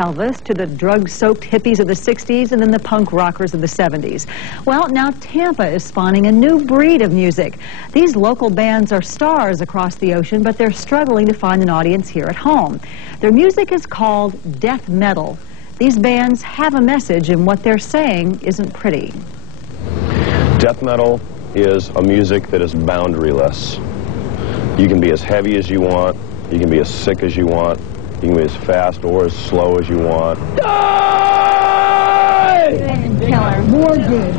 Elvis to the drug-soaked hippies of the 60s and then the punk rockers of the 70s. Well, now Tampa is spawning a new breed of music. These local bands are stars across the ocean, but they're struggling to find an audience here at home. Their music is called death metal. These bands have a message, and what they're saying isn't pretty. Death metal is a music that is boundaryless. You can be as heavy as you want, you can be as sick as you want, you can be as fast or as slow as you want. Die! Killer. More good.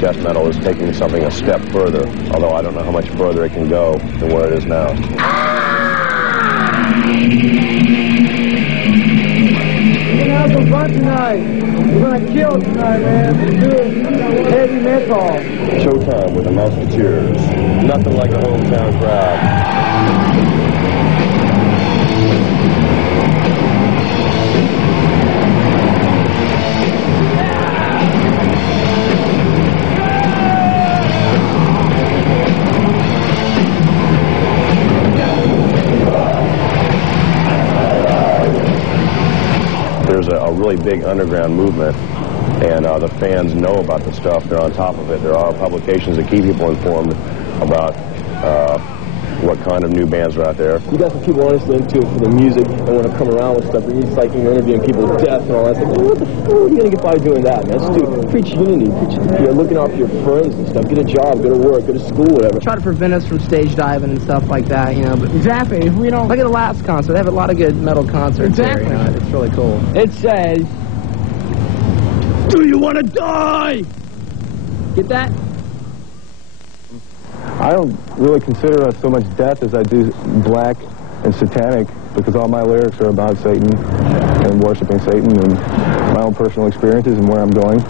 Death metal is taking something a step further, although I don't know how much further it can go than where it is now. We're gonna have some fun tonight. We're gonna kill tonight, man. Heavy metal. Showtime with the Musketeers. Nothing like a hometown crowd. There's a really big underground movement, and the fans know about the stuff. They're on top of it. There are publications that keep people informed about what kind of new bands are out there. You got some people honestly into it for the music and want to come around with stuff. And it's like you're interviewing people with death and all that stuff. What the fuck are you going to get by doing that, man? Just preach unity, looking out for your friends and stuff. Get a job, go to work, go to school, whatever. Try to prevent us from stage diving and stuff like that, you know. But Exactly. If we don't... look at the last concert. They have a lot of good metal concerts Exactly. there, you know. It's really cool. It says, do you want to die? Get that? I don't really consider us so much death as I do black and satanic, because all my lyrics are about Satan and worshiping Satan and my own personal experiences and where I'm going.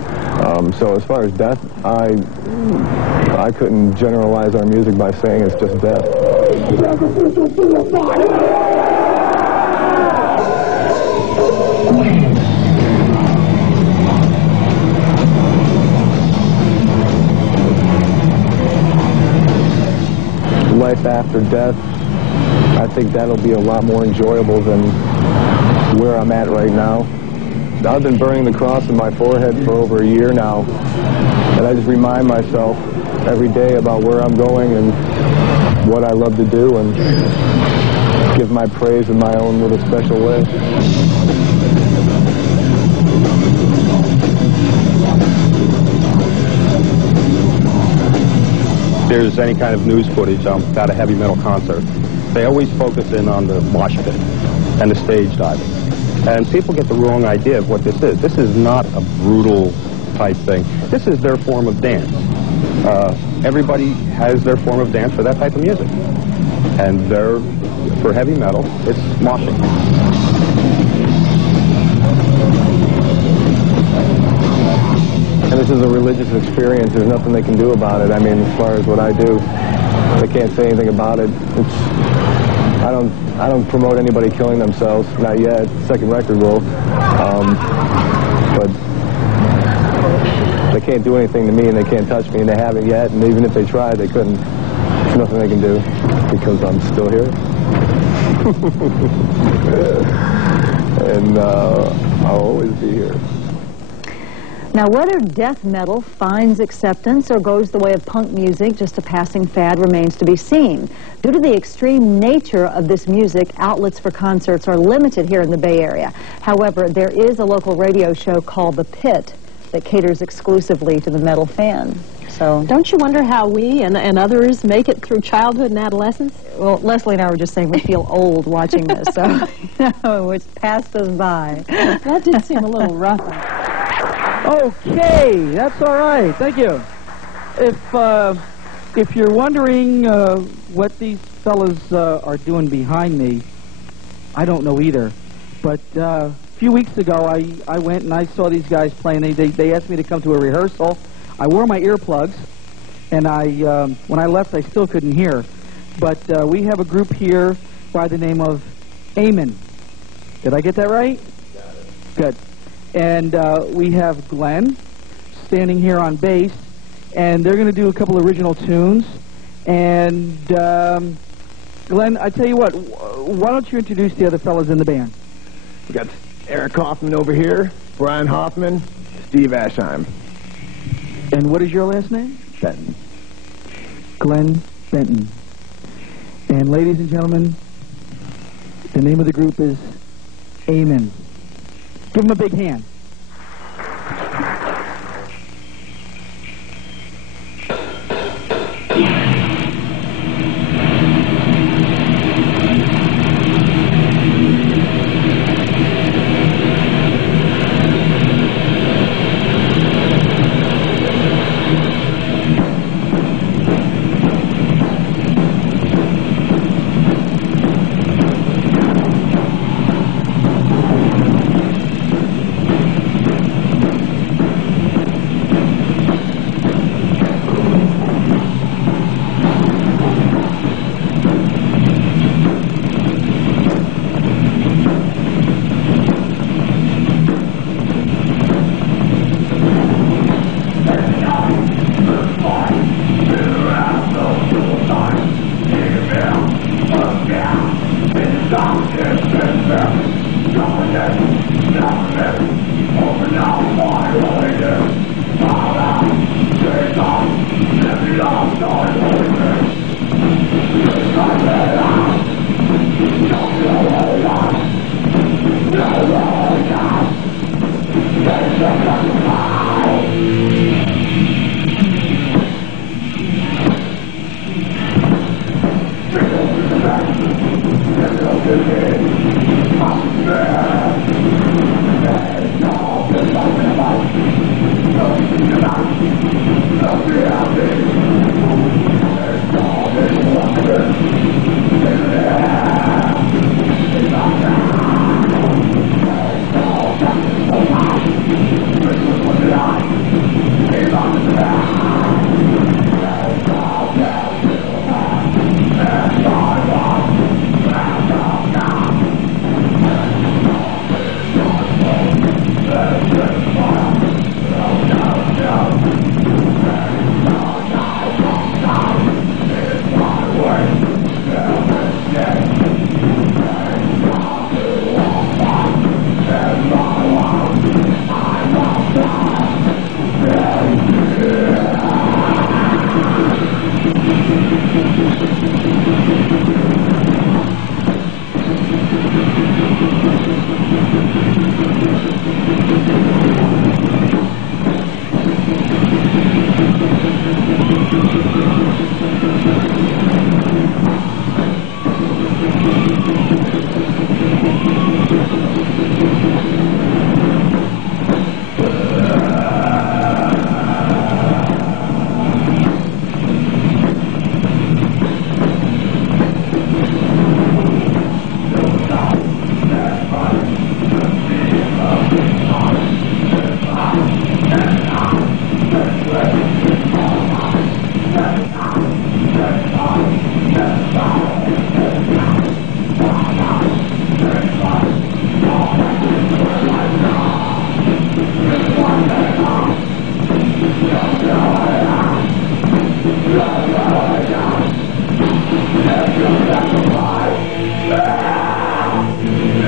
So as far as death, I couldn't generalize our music by saying it's just death. Life after death, I think that'll be a lot more enjoyable than where I'm at right now. I've been burning the cross in my forehead for over a year now, and I just remind myself every day about where I'm going and what I love to do, and give my praise in my own little special way. There's any kind of news footage about a heavy metal concert, they always focus in on the mosh pit and the stage diving. And people get the wrong idea of what this is. This is not a brutal type thing. This is their form of dance. Everybody has their form of dance for that type of music. And for heavy metal, it's moshing. And this is a religious experience. There's nothing they can do about it. I mean, as far as what I do, they can't say anything about it. I don't promote anybody killing themselves, not yet. Second record will. But they can't do anything to me, and they can't touch me, and they haven't yet. And even if they tried, they couldn't. There's nothing they can do because I'm still here. And I'll always be here. Now, whether death metal finds acceptance or goes the way of punk music, just a passing fad, remains to be seen. Due to the extreme nature of this music, outlets for concerts are limited here in the Bay Area. However, there is a local radio show called The Pit that caters exclusively to the metal fan. So, don't you wonder how we and others make it through childhood and adolescence? well, Leslie and I were just saying we feel old watching this, so it's passed us by. That did seem a little rough. Okay, that's all right. Thank you. If you're wondering what these fellas are doing behind me, I don't know either. But a few weeks ago, I went and I saw these guys playing. They asked me to come to a rehearsal. I wore my earplugs, and when I left, I still couldn't hear. But we have a group here by the name of Amon. Did I get that right? Got it. Good. And we have Glenn standing here on bass, and they're going to do a couple original tunes. And Glenn, I tell you what, why don't you introduce the other fellas in the band? We got Eric Hoffman over here, Brian Hoffman, Steve Ashheim. And what is your last name? Benton. Glenn Benton. And ladies and gentlemen, the name of the group is Amon. Give them a big hand.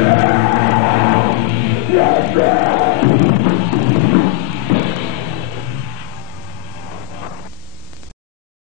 Yeah!